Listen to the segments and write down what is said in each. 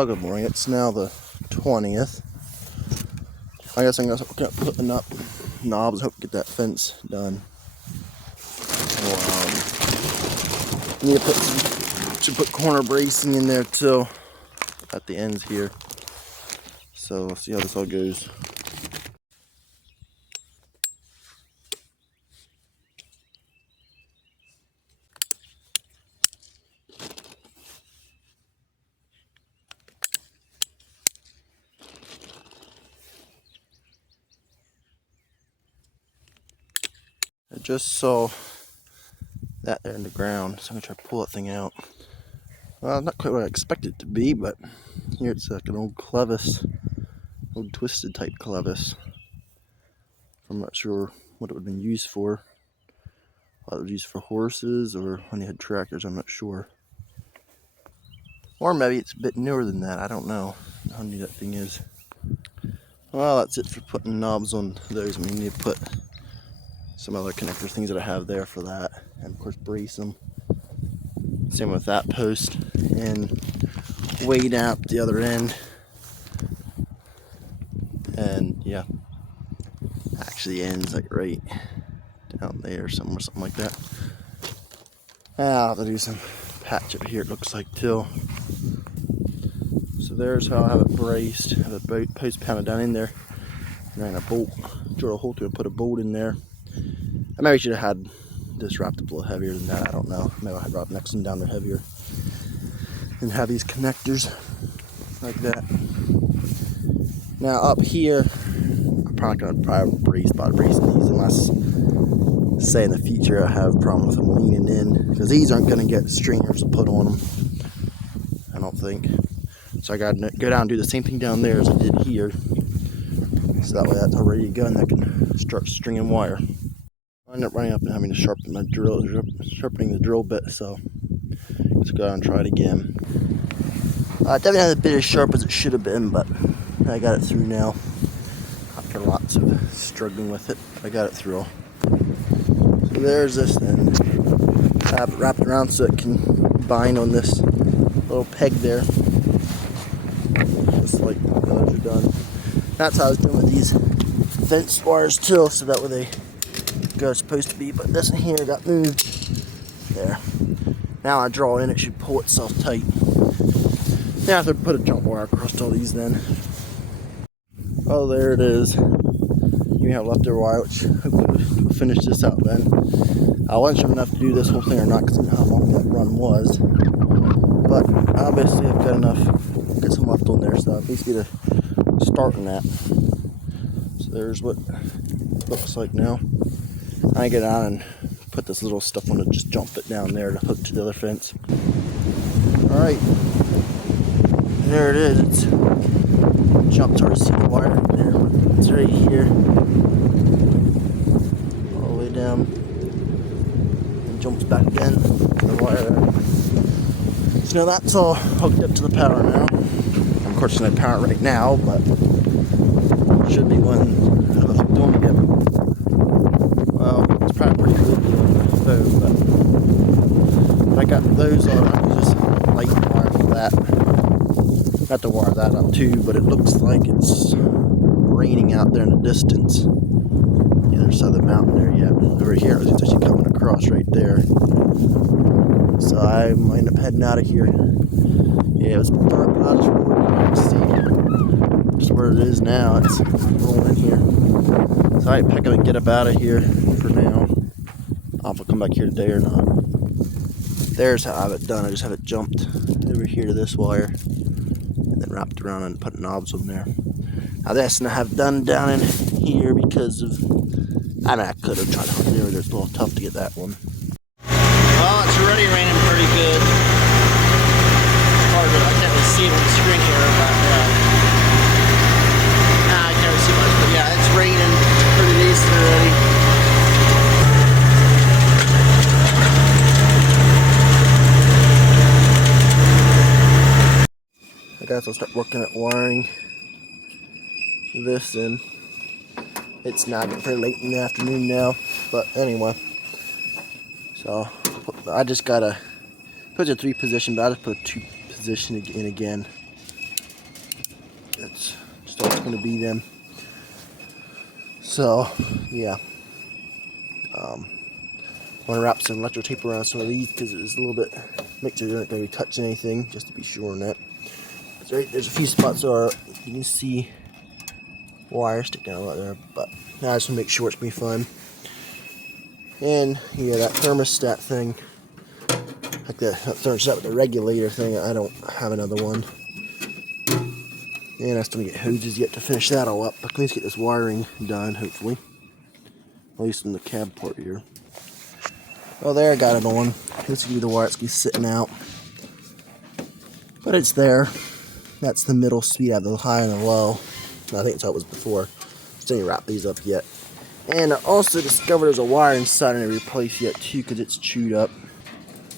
Oh, good morning. It's now the 20th. I guess I'm going to start putting up knobs. Hope to get that fence done. Need to should put corner bracing in there too at the ends here. So we'll see how this all goes. I just saw that there in the ground, so I'm gonna try to pull that thing out. Well, not quite what I expected it to be, but here it's like an old clevis, old twisted type clevis. I'm not sure what it would have been used for. It was used for horses or when they had tractors, I'm not sure. Or maybe it's a bit newer than that, I don't know how new that thing is. Well, that's it for putting knobs on those. I mean, you need to put some other connector things that I have there for that, and of course brace them. Same with that post, and weight out the other end. And yeah, actually ends like right down there somewhere, something like that. I'll have to do some patch up here, it looks like, too. So there's how I have it braced. I have a post pounded down in there, and then a bolt, drill a hole through and put a bolt in there. I maybe should have had this wrapped up a little heavier than that, I don't know. Maybe I had wrapped next one down there heavier and have these connectors like that. Now up here, I'm probably gonna brace these unless, say in the future, I have a problem with them leaning in, because these aren't gonna get stringers to put on them, I don't think. So I gotta go down and do the same thing down there as I did here, so that way that's all ready to go and I can start stringing wire. I ended up running up and having to sharpen my drill, sharpening the drill bit, so let's go out and try it again. Definitely not as bit as sharp as it should have been, but I got it through now. After lots of struggling with it, I got it through. So there's this then. I have it wrapped around so it can bind on this little peg there. Just like the others are done. That's how I was doing with these fence wires too, so that way they go supposed to be, but this one here got moved. There. Now I draw in, it should pull itself tight. Now I have to put a jump wire across all these then. Oh, there it is. You have leftover wire, which hopefully we'll finish this out then. I wasn't sure enough to do this whole thing or not because I didn't know how long that run was. But obviously I've got enough, got some left on there, so I'll basically get a start on that. So there's what it looks like now. I get on and put this little stuff on it, just jump it down there to hook to the other fence. Alright, there it is. It's jumped towards the wire right there. It's right here, all the way down, and jumps back again to the wire. So now that's all hooked up to the power now. Of course, it's not power right now, but it should be when I hooked on again. Well, it's probably pretty good on the phone, but I got those on. I can just light the wire for that. Got to wire that up too, but it looks like it's raining out there in the distance. The other side of the mountain there, yeah. Over here, it's actually coming across right there. So I might end up heading out of here. Yeah, it was dark, but I just wanted to see just where it is now. It's rolling in here. So I pick up and get up out of here for now. I'll come back here today or not. There's how I have it done. I just have it jumped over here to this wire and then wrapped around and put knobs on there. Now this I have done down in here because of, I mean, I could have tried to hook it there, it's a little tough to get that one. Well, it's already raining pretty good. It's hard to, I can't really see it on the screen here, but I can't really see much, but yeah, it's raining pretty decent already. I guess I'll start working at wiring this in. It's now getting pretty late in the afternoon now, but anyway. So I just gotta put it in 3 position, but I just put a 2 position in again. it's going to be then. So, yeah. I'm going to wrap some electrical tape around some of these because it's a little bit, make sure you're not going to be touching anything, just to be sure on that. There's a few spots where you can see wire sticking out there, but now I just want to make sure it's going to be fun. And yeah, that thermostat thing, like the thermostat with the regulator thing, I don't have another one. And I still need to get hoses yet to finish that all up. But at least get this wiring done, hopefully. At least in the cab part here. Oh, there I got it on. This will be the wire that's going to be sitting out. But it's there. That's the middle speed. I have the high and the low. I think that's how it was before. Still need to wrap these up yet. And I also discovered there's a wire inside I didn't replace yet too because it's chewed up.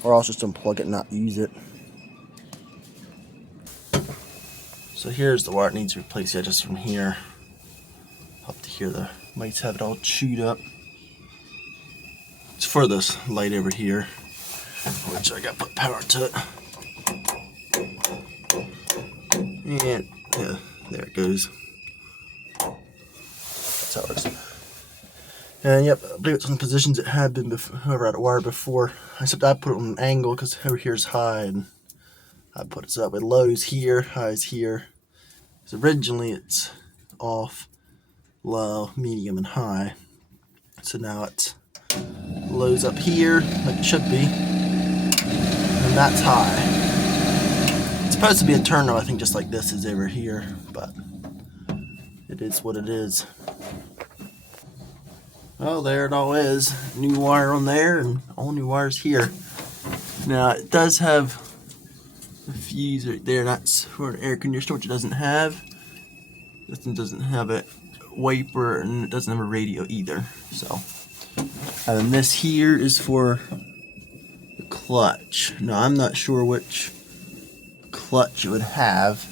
Or I'll just unplug it and not use it. So here's the wire it needs to replace yet, just from here up to here. The lights have it all chewed up. It's for this light over here, which I got to put power to it. And yeah, there it goes. That's how it works. And yep, I believe it's in the positions it had been before, whoever had a wire before. Except I put it on an angle because over here is high, and I put it up with lows here, highs here. So originally it's off, low, medium, and high. So now it's lows up here, like it should be, and that's high. It's supposed to be a turn though, I think, just like this is over here, but it is what it is. Oh, there it all is. New wire on there and all new wires here. Now it does have a fuse right there. That's for an air conditioner, which it doesn't have. This one doesn't have a wiper, and it doesn't have a radio either. So, and then this here is for the clutch. Now I'm not sure which clutch it would have,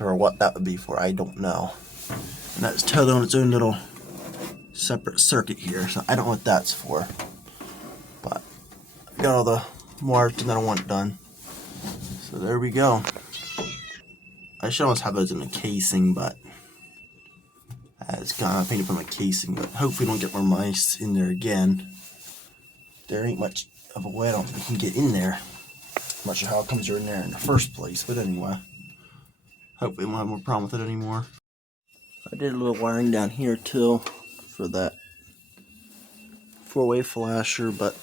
or what that would be for. I don't know. And that's totally on its own little separate circuit here, so I don't know what that's for. But I got all the wires that I want done. So there we go. I should almost have those in a casing, but it's kind of painted from a casing, but hopefully don't get more mice in there again. There ain't much of a way I don't think you can get in there. I'm not sure how it comes in there in the first place, but anyway. Hopefully we won't have more problem with it anymore. I did a little wiring down here too for that 4-way flasher, but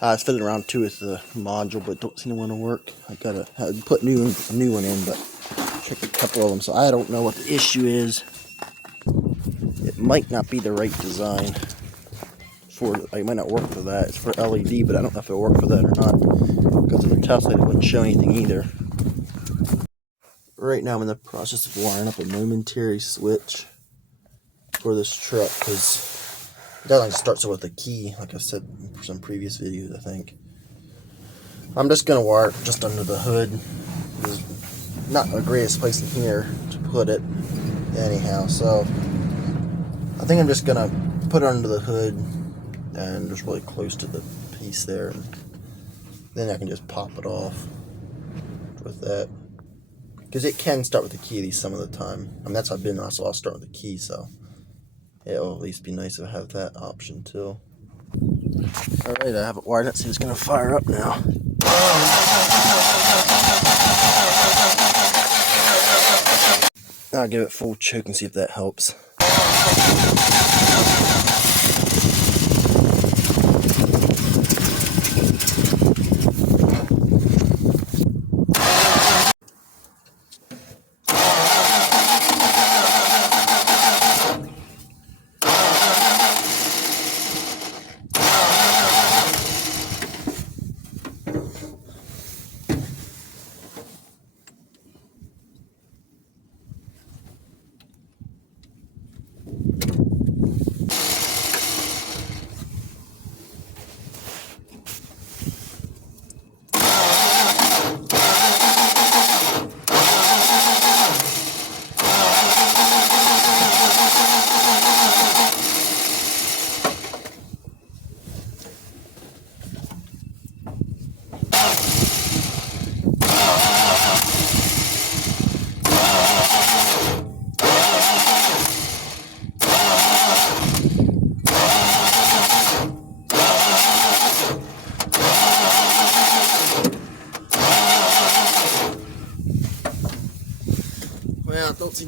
I was fiddling around too with the module, but don't seem to want to work. I gotta put a new one in, but checked a couple of them, so I don't know what the issue is. It might not be the right design for it. It might not work for that. It's for LED, but I don't know if it'll work for that or not, because of the Tesla, it wouldn't show anything either. Right now I'm in the process of wiring up a momentary switch for this truck, because it doesn't start with a key, like I said for some previous videos, I think. I'm just going to wire it just under the hood. There's not the greatest place in here to put it anyhow, so I think I'm just going to put it under the hood and just really close to the piece there, and then I can just pop it off with that. Because it can start with the key at least some of the time. I mean, that's how I've been, so I'll start with the key, so it'll at least be nice to have that option too. Alright, I have it wired up, so it's going to fire up now. I'll give it full choke and see if that helps.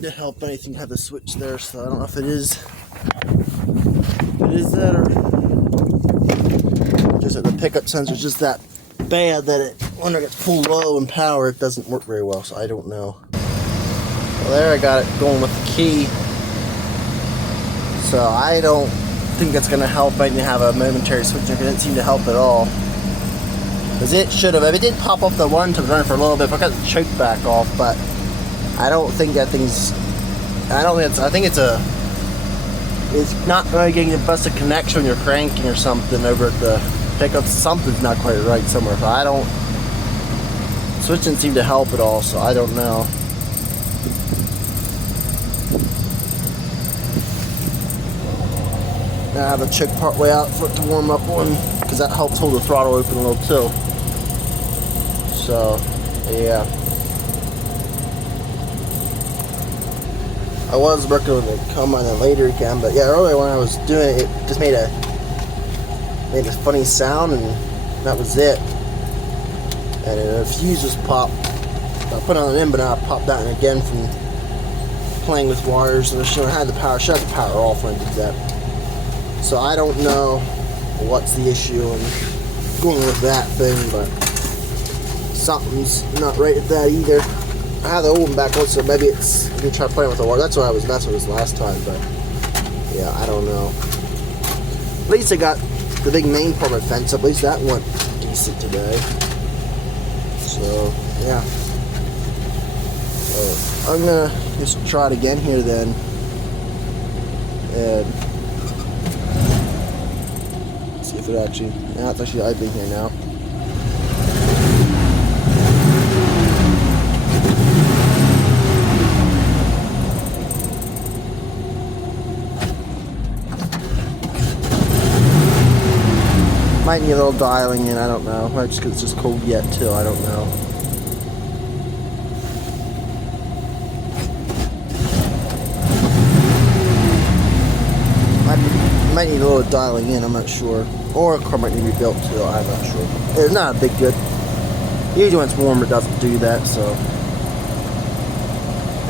seem to help anything have the switch there, so I don't know if it is that or just that the pickup sensor is just that bad that it, when it gets pulled low in power, it doesn't work very well, so I don't know. Well, there I got it going with the key. So I don't think it's going to help. I didn't have a momentary switch. It didn't seem to help at all. Because it should have. It did pop off the one to run for a little bit. I got the choke back off, but I don't think that thing's. I don't think it's. I think it's a. It's not really getting a busted connection when you're cranking or something over at the pickup. Something's not quite right somewhere. So I don't. Switch didn't seem to help at all, so I don't know. Now I have the choke part way out for it to warm up on, because that helps hold the throttle open a little too. So, yeah. I was working with it come on it later again, but yeah, earlier when I was doing it, it just made a funny sound, and that was it. And the fuse just popped. I put it on in, but now I popped that in again from playing with wires. And I had the power, shut the power off when I did that. So I don't know what's the issue and going with that thing, but something's not right with that either. I have the old one back on, so maybe it's. You can try playing with the wire. That's what it was last time, but yeah, I don't know. At least I got the big main part of my fence up. At least that went decent today. So yeah. So I'm gonna just try it again here then, and see if it actually. Yeah, it's actually idling here now. Might need a little dialing in, I don't know. Might just because it's just cold yet too, I don't know. Might need a little dialing in, I'm not sure. Or a car might need to be rebuilt too, I'm not sure. It's not a big good. Usually when it's warm it doesn't do that, so.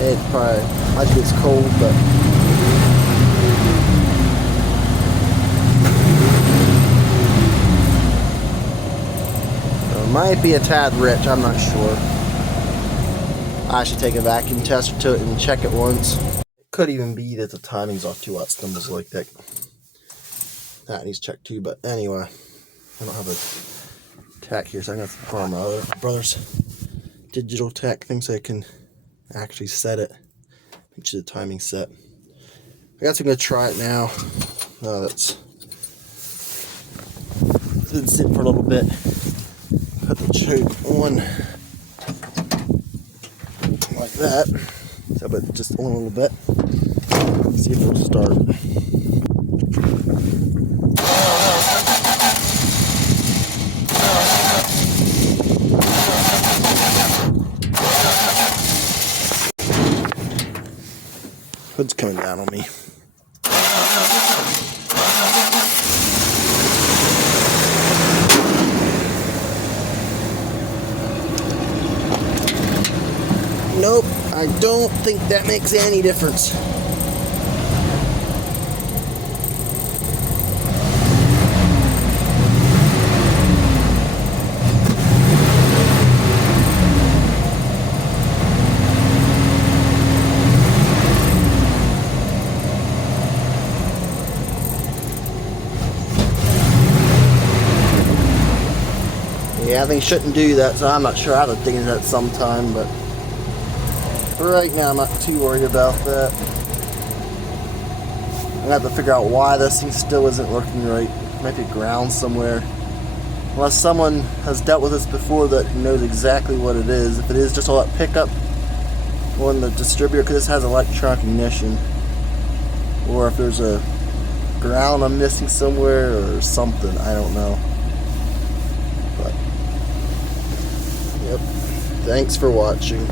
It probably might be it's cold, but. Might be a tad rich, I'm not sure. I should take a vacuum tester to it and check it once. It could even be that the timing's off too. It stumbles like that. That needs checked too, but anyway. I don't have a tech here, so I'm going to borrow my other brother's digital tech thing so I can actually set it. Make sure the timing's set. I guess I'm going to try it now. It's been sitting for a little bit. Put the choke on like that, so but just on a little bit. See if it'll start. Hood's coming down on me. Nope, I don't think that makes any difference. Yeah, I think it shouldn't do that, so I'm not sure. I have to dig into that sometime, but right now I'm not too worried about that. I'm gonna have to figure out why this thing still isn't working right. It might be ground somewhere. Unless someone has dealt with this before that knows exactly what it is. If it is just all that pickup on the distributor, because this has electronic ignition. Or if there's a ground I'm missing somewhere or something, I don't know. But, yep. Thanks for watching.